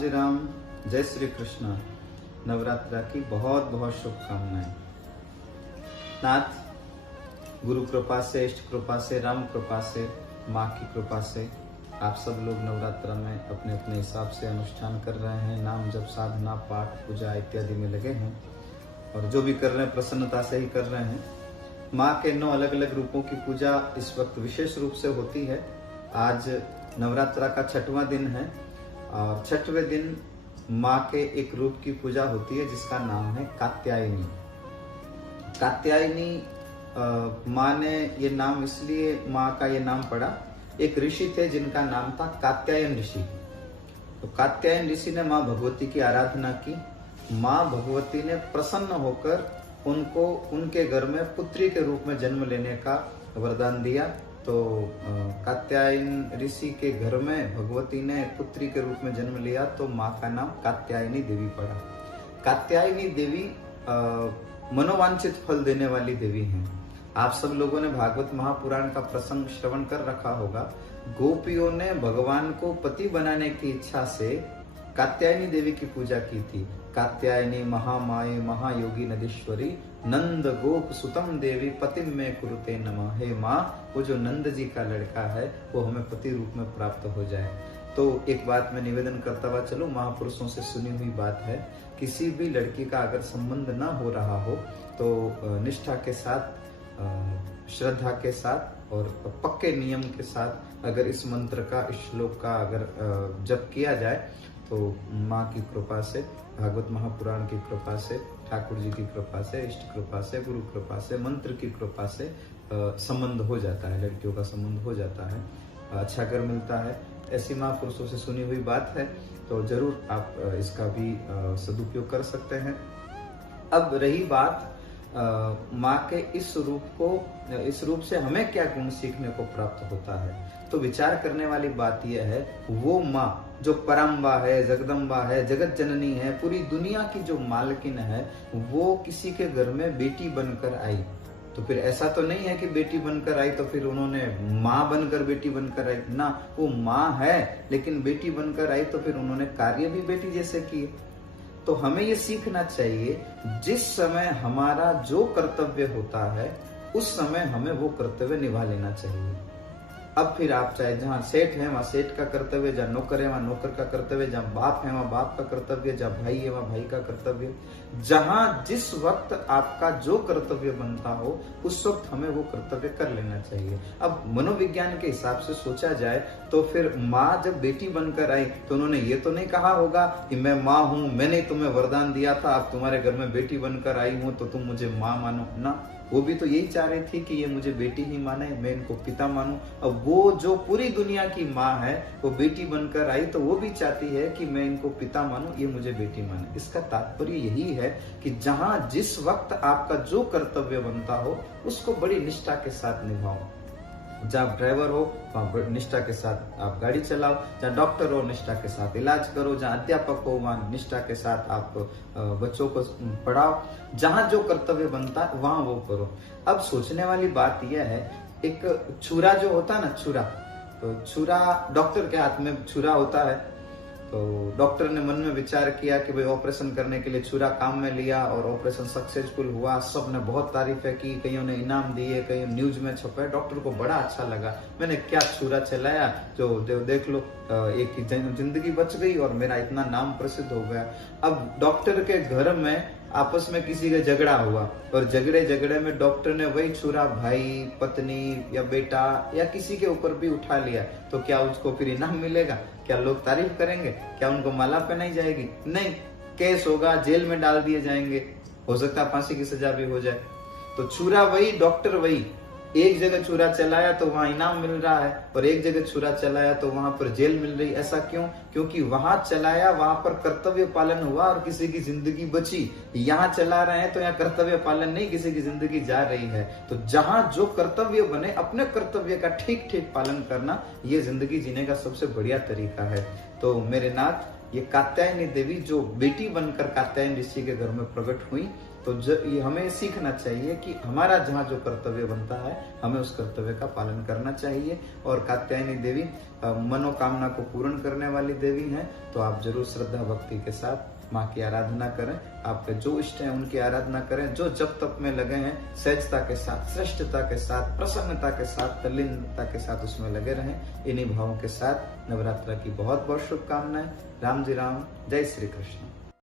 जी राम, जय श्री कृष्ण। नवरात्रा की बहुत बहुत शुभकामनाएं। नाथ गुरु कृपा से, इष्ट कृपा से, राम कृपा से, माँ की कृपा से आप सब लोग नवरात्रा में अपने अपने हिसाब से अनुष्ठान कर रहे हैं। नाम जप, साधना, पाठ, पूजा इत्यादि में लगे हैं और जो भी कर रहे हैं प्रसन्नता से ही कर रहे हैं। माँ के 9 अलग अलग रूपों की पूजा इस वक्त विशेष रूप से होती है। आज नवरात्रा का 6वां दिन है और 6वें दिन माँ के एक रूप की पूजा होती है जिसका नाम है कात्यायनी। कात्यायनी माँ ने ये नाम इसलिए माँ का ये नाम पड़ा, एक ऋषि थे जिनका नाम था कात्यायन ऋषि। तो कात्यायन ऋषि ने माँ भगवती की आराधना की। माँ भगवती ने प्रसन्न होकर उनको उनके घर में पुत्री के रूप में जन्म लेने का वरदान दिया। तो कात्यायन ऋषि के घर में भगवती ने पुत्री के रूप में जन्म लिया तो माँ का नाम कात्यायनी देवी पड़ा। कात्यायनी देवी मनोवांछित फल देने वाली देवी हैं। आप सब लोगों ने भागवत महापुराण का प्रसंग श्रवण कर रखा होगा। गोपियों ने भगवान को पति बनाने की इच्छा से कात्यायनी देवी की पूजा की थी। कात्यायनी महामाये महायोगी नदीश्वरी नंद गोप सुतम देवी पतिम में कुरुते नमः। हे माँ, वो जो नंद जी का लड़का है वो हमें पति रूप में प्राप्त हो जाए। तो एक बात मैं निवेदन करता हुआ चलो, महापुरुषों से सुनी हुई बात है, किसी भी लड़की का अगर संबंध न हो रहा हो तो निष्ठा के साथ, श्रद्धा के साथ और पक्के नियम के साथ अगर इस मंत्र का, इस श्लोक का अगर जप किया जाए तो माँ की कृपा से, भागवत महापुराण की कृपा से, ठाकुर जी की कृपा से, इष्ट कृपा से, गुरु कृपा से, मंत्र की कृपा से संबंध हो जाता है, लड़कियों का संबंध हो जाता है, अच्छा घर मिलता है। ऐसी महापुरुषों से सुनी हुई बात है तो जरूर आप इसका भी सदुपयोग कर सकते हैं। अब रही बात माँ के इस रूप से हमें क्या गुण सीखने को प्राप्त होता है, तो विचार करने वाली बात यह है, वो माँ जो परम्बा है, जगदम्बा है, जगत जननी है, पूरी दुनिया की जो मालकिन है, वो किसी के घर में बेटी बनकर आई। तो फिर ऐसा तो नहीं है कि बेटी बनकर आई तो फिर उन्होंने माँ बनकर बेटी बनकर आई ना, वो माँ है लेकिन बेटी बनकर आई तो फिर उन्होंने कार्य भी बेटी जैसे किए। तो हमें ये सीखना चाहिए, जिस समय हमारा जो कर्तव्य होता है उस समय हमें वो कर्तव्य निभा लेना चाहिए। अब फिर आप चाहे जहाँ सेठ है वहाँ सेठ का कर्तव्य, जहाँ नौकर है वहाँ नौकर का कर्तव्य, जहाँ बाप है वहाँ बाप का कर्तव्य, जहाँ भाई है वहाँ भाई का कर्तव्य, जहाँ जिस वक्त आपका जो कर्तव्य बनता हो उस वक्त हमें वो कर्तव्य कर लेना चाहिए। अब मनोविज्ञान के हिसाब से सोचा जाए तो फिर माँ जब बेटी बनकर आई तो उन्होंने ये तो नहीं कहा होगा कि मैं माँ हूँ, मैंने तुम्हें वरदान दिया था, अब तुम्हारे घर में बेटी बनकर आई हूँ तो तुम मुझे माँ मानो ना। वो भी तो यही चाह रही थी कि ये मुझे बेटी ही माने, मैं इनको पिता मानूं। अब वो जो पूरी दुनिया की माँ है वो बेटी बनकर आई तो वो भी चाहती है कि मैं इनको पिता मानूं, ये मुझे बेटी माने। इसका तात्पर्य यही है कि जहां जिस वक्त आपका जो कर्तव्य बनता हो उसको बड़ी निष्ठा के साथ निभाओ। जहाँ ड्राइवर हो वहाँ निष्ठा के साथ आप गाड़ी चलाओ, जहाँ डॉक्टर हो निष्ठा के साथ इलाज करो, जहाँ अध्यापक हो वहाँ निष्ठा के साथ आप बच्चों को पढ़ाओ, जहाँ जो कर्तव्य बनता है वहाँ वो करो। अब सोचने वाली बात यह है, एक छुरा जो होता है ना, छुरा, तो छुरा डॉक्टर के हाथ में छुरा होता है। तो डॉक्टर ने मन में विचार किया कि भाई ऑपरेशन करने के लिए छुरा काम में लिया और ऑपरेशन सक्सेसफुल हुआ। सबने बहुत तारीफें की, कईयों ने इनाम दिए, कईयों न्यूज में छपे। डॉक्टर को बड़ा अच्छा लगा, मैंने क्या छुरा चलाया जो देख लो, एक की जिंदगी बच गई और मेरा इतना नाम प्रसिद्ध हो गया। अब डॉक्टर के घर में आपस में किसी का झगड़ा हुआ और झगड़े में डॉक्टर ने वही छुरा भाई, पत्नी या बेटा या किसी के ऊपर भी उठा लिया, तो क्या उसको फिर इनाम मिलेगा? क्या लोग तारीफ करेंगे? क्या उनको माला पहनाई जाएगी? नहीं, केस होगा, जेल में डाल दिए जाएंगे, हो सकता है फांसी की सजा भी हो जाए। तो छुरा वही, डॉक्टर वही। एक जगह छुरा चलाया तो वहां इनाम मिल रहा है और एक जगह छुरा चलाया तो वहां पर जेल मिल रही। ऐसा क्यों? क्योंकि वहां चलाया, वहां पर कर्तव्य पालन हुआ और किसी की जिंदगी बची। यहाँ चला रहे हैं तो यहाँ कर्तव्य पालन नहीं, किसी की जिंदगी जा रही है। तो जहां जो कर्तव्य बने अपने कर्तव्य का ठीक ठीक पालन करना, ये जिंदगी जीने का सबसे बढ़िया तरीका है। तो मेरे नाथ, ये कात्यायनी देवी जो बेटी बनकर कात्यायन ऋषि के घर में प्रकट हुई, तो ये हमें सीखना चाहिए कि हमारा जहाँ जो कर्तव्य बनता है हमें उस कर्तव्य का पालन करना चाहिए। और कात्यायनी देवी मनोकामना को पूर्ण करने वाली देवी हैं, तो आप जरूर श्रद्धा भक्ति के साथ माँ की आराधना करें। आपके जो इष्ट हैं उनकी आराधना करें। जो जप तप में लगे हैं सहजता के साथ, श्रेष्ठता के साथ, प्रसन्नता के साथ, तल्लीनता के साथ उसमें लगे रहें। इन्हीं भावों के साथ नवरात्र की बहुत बहुत शुभकामनाएं। राम जी राम, जय श्री कृष्ण।